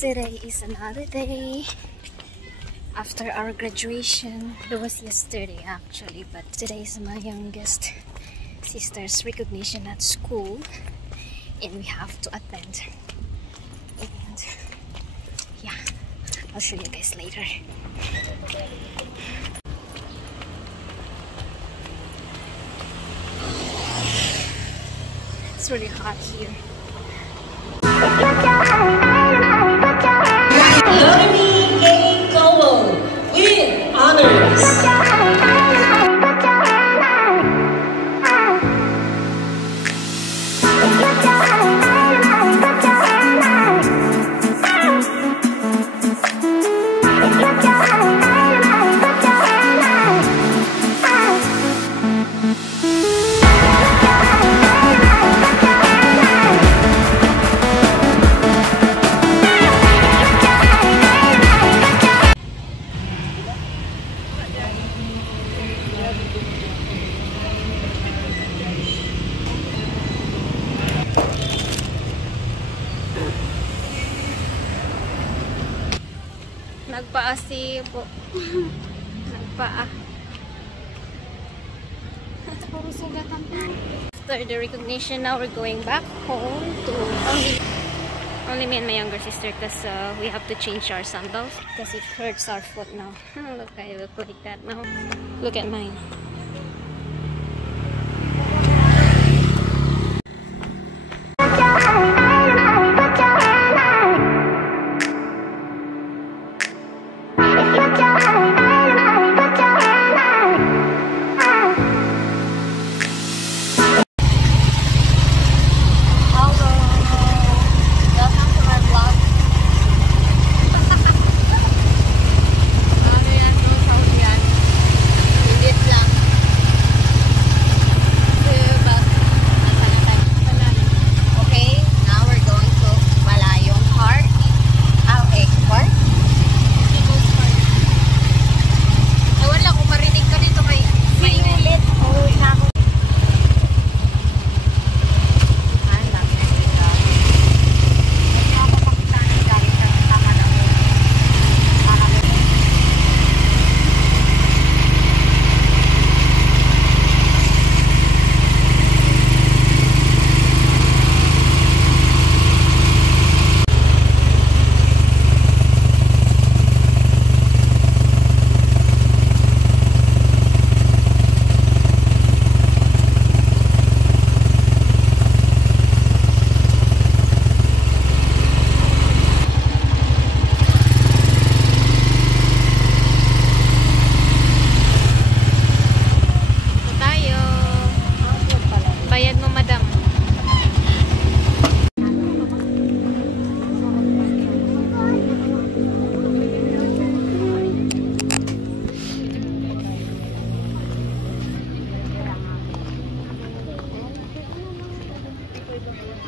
Today is another day after our graduation. It was yesterday actually, but today is my youngest sister's recognition at school and we have to attend. And yeah, I'll show you guys later. It's really hot here. Loni A. Cowell with honors. Nagpaa si po. Nagpaa. After the recognition, now we're going back home to only me and my younger sister because we have to change our sandals because it hurts our foot now. Look, I look like that now. Look at mine.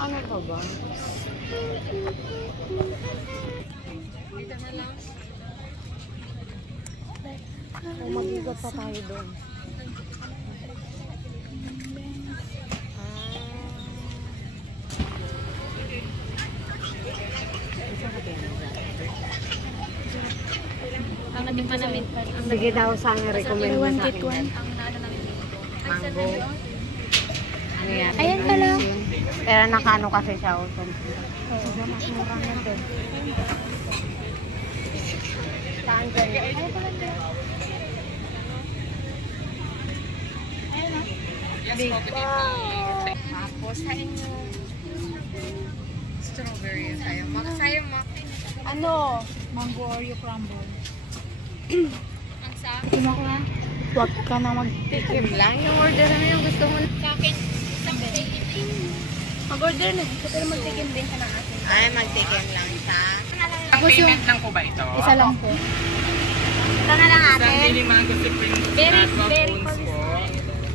Ano pa ba? Dito na lang. O mag-igot pa tayo doon. Ang hindi pa namin. Sige daw sa akin, recommend mo sa akin. Mango. Ayan pala. Pero nakano kasi siya. So, mas mura na ito. Saan dyan? Ayan pala ito. Ayan o. Big. Tapos, sayin nyo. Strawberry tayo. Makasayo mo. Ano? Mango Oreo crumble. Ang sa Tikim ako ha. Huwag ka na magtikim lang. Yung order na yung gusto mo. Sa akin, isang tikim. Mag-order na. Pero magtikim din ka ng akin. Ay, magtikim lang siya. Ang payment lang po ba ito? Isa lang po. Ito na lang Isang Dili Mango Supreme Very, na 12 very ounce po.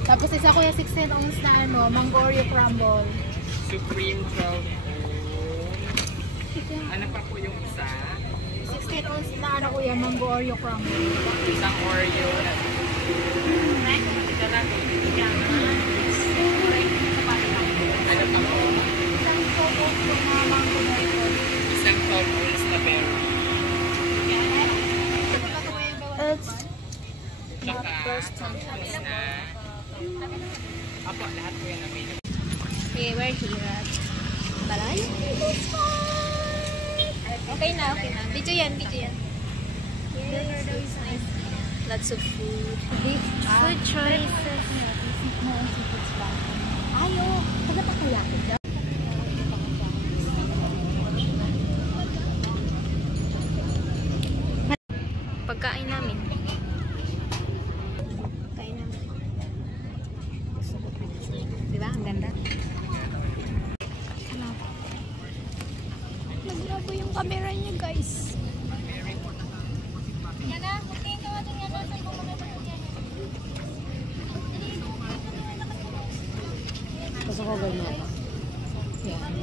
Tapos isa ko yung 16 ounce na ano, Mango Oreo crumble. Supreme 12 ounce. Ano pa po yung isa? 16 ounce na ano kuya, Mango Oreo crumble. Isang Oreo na ano pa po? Isang 12 ounce na mango na ito. Isang 12 ounce na Apo, lahat po yan available. Okay, we're here at Balay. Okay na. Video yan. Yes. Lots of food. Food choices. Ayo, taga-takoyaki daw. Pagkain namin. Diba? Ang ganda. Naglabo yung camera niya, guys. Yan na. Tingin ka natin yan. Gusto ko ganyan. Yan.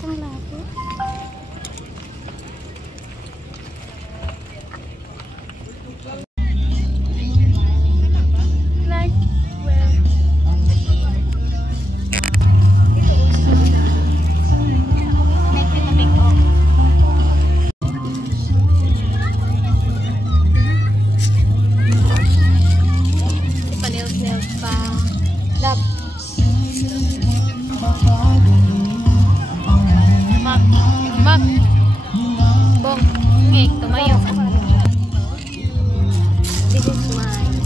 Ang labo. This is mine.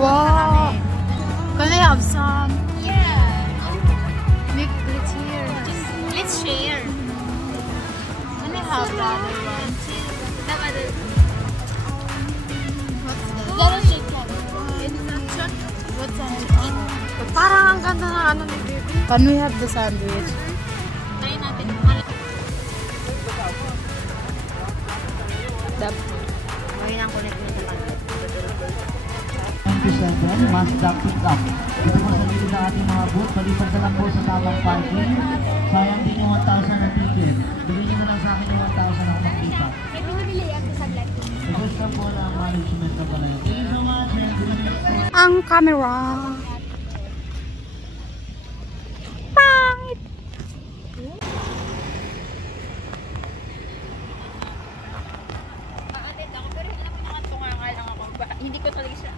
Wow! Can I have some? Yeah. Let's hear. Let's share. Can I have the other one? The other. What's that? The other chicken. What's that? Parang ang ganda na ano ni baby. Can we have the sandwich? Try natin. Ngayon ang kulit mo naman. 27, Mazda Pickup. Dito po sa gilid ng ating mga booth, malipat na lang po sa tamang parking. Sayang din yung 1,000 na ticket. Bigyan nyo na lang sa akin yung 1,000 na kumakita. May pinabili ako sa saglit. Request lang po na ang management na pala. Thank you so much. And good night. Ang camera. Pangit. Hindi ko talaga siya.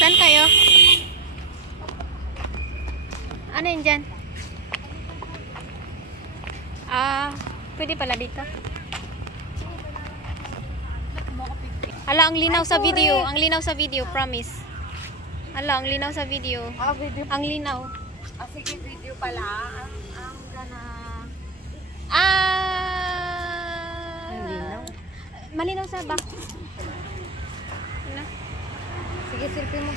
Saan kayo? Ano yun dyan? Pwede pala dito. Hala, ang linaw sa video. Ang linaw sa video, promise. Hala, ang linaw sa video. Video. Ang linaw. Sige, video pala. Ang gana. Ang linaw. Malinaw sa back. Ano? Sige, selfie mo.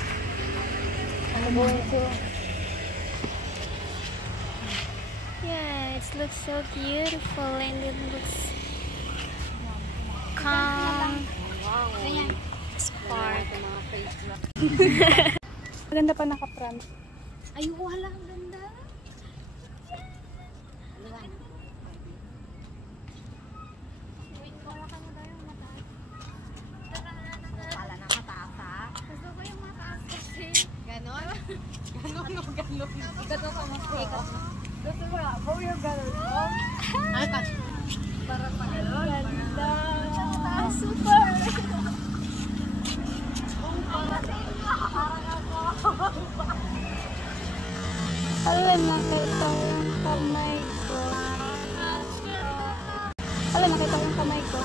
Ano ba ito? Yeah, it looks so beautiful and it looks calm. Wow. Spark. Maganda pa naka-front. Ay, wala. Ang ganda. Wala na mataas ha. Gusto ko yung mataas kasi. Ganon? Ganon. Ikaw ka mas ikat. Gusto mo na, for your brother. Ay, kat. Para pa ganon. Ganda. Mataas, super. Alam, nakita yung kamay ko. Alam, nakita yung kamay ko.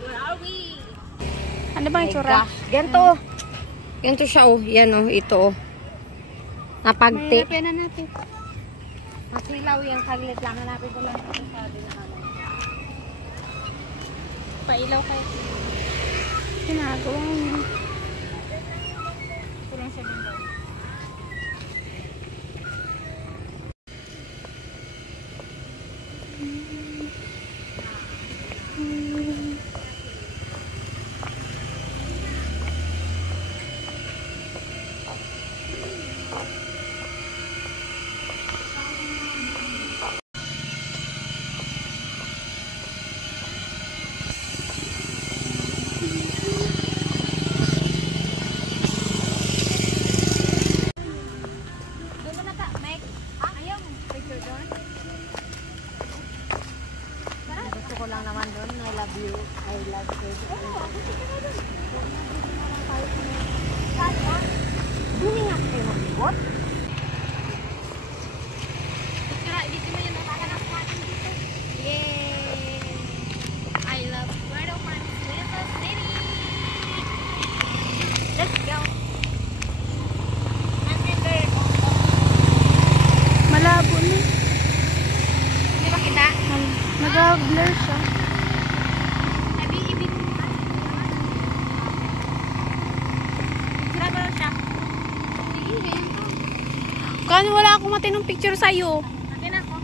Where are we? Ano bang itsura? Ganito. Ganito siya oh. Yan oh. Ito oh. Napagti. May na natin. Masilaw yung saglit lang. Hanapin ko lang ito sa dinaanan. Pailaw kayo. Ginagawa niya. siya dito. Gusto ko lang naman doon. I love you. I love you. Hindi nga kayo magbibot. Dito mo yung natatanap natin dito. Yay! I love Puerto Princesa City! Let's go! Malabo na. Di ba kita? Nag-blur siya. Ibig. Sira ba siya? Sige, ganyan ko. Kano wala akong matinong picture sa'yo. Akin ako.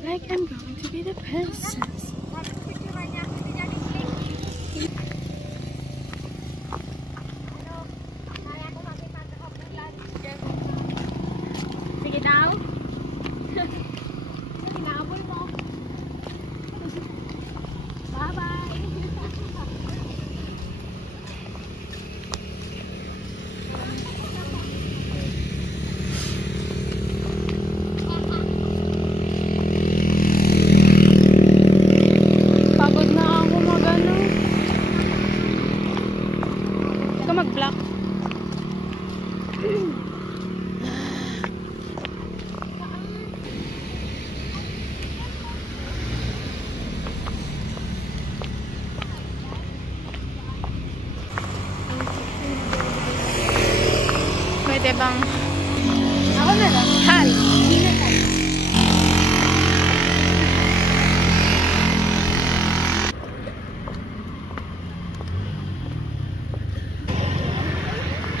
Like I'm going to be the princess. Sige daw. Hinabol mo. Bye-bye. Pagod na ako mag-ano. Hindi ka mag-block. Pwede bang... Ako na lang. Hal!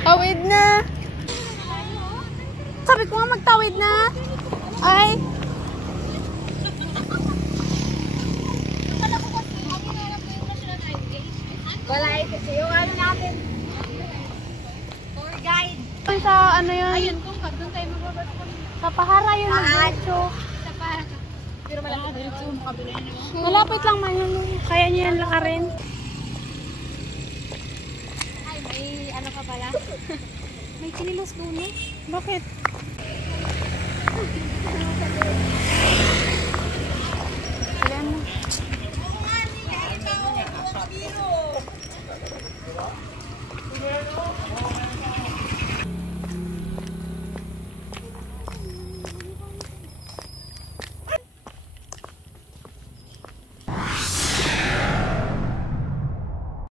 Tawid na! Sabi ko nga magtawid na! Ay! Wala kasi yung ano natin. Tour guide. Sa ano yun? Ayun, kung doon tayo magbabasa kami. Sa Pahara yun. Sa para. Pero malapit dito yung makabila na naman. Malapit lang man yun. Kaya niya yan lakarin. Ay, may ano ka pala. May kinilos doon eh. Bakit? Alam mo.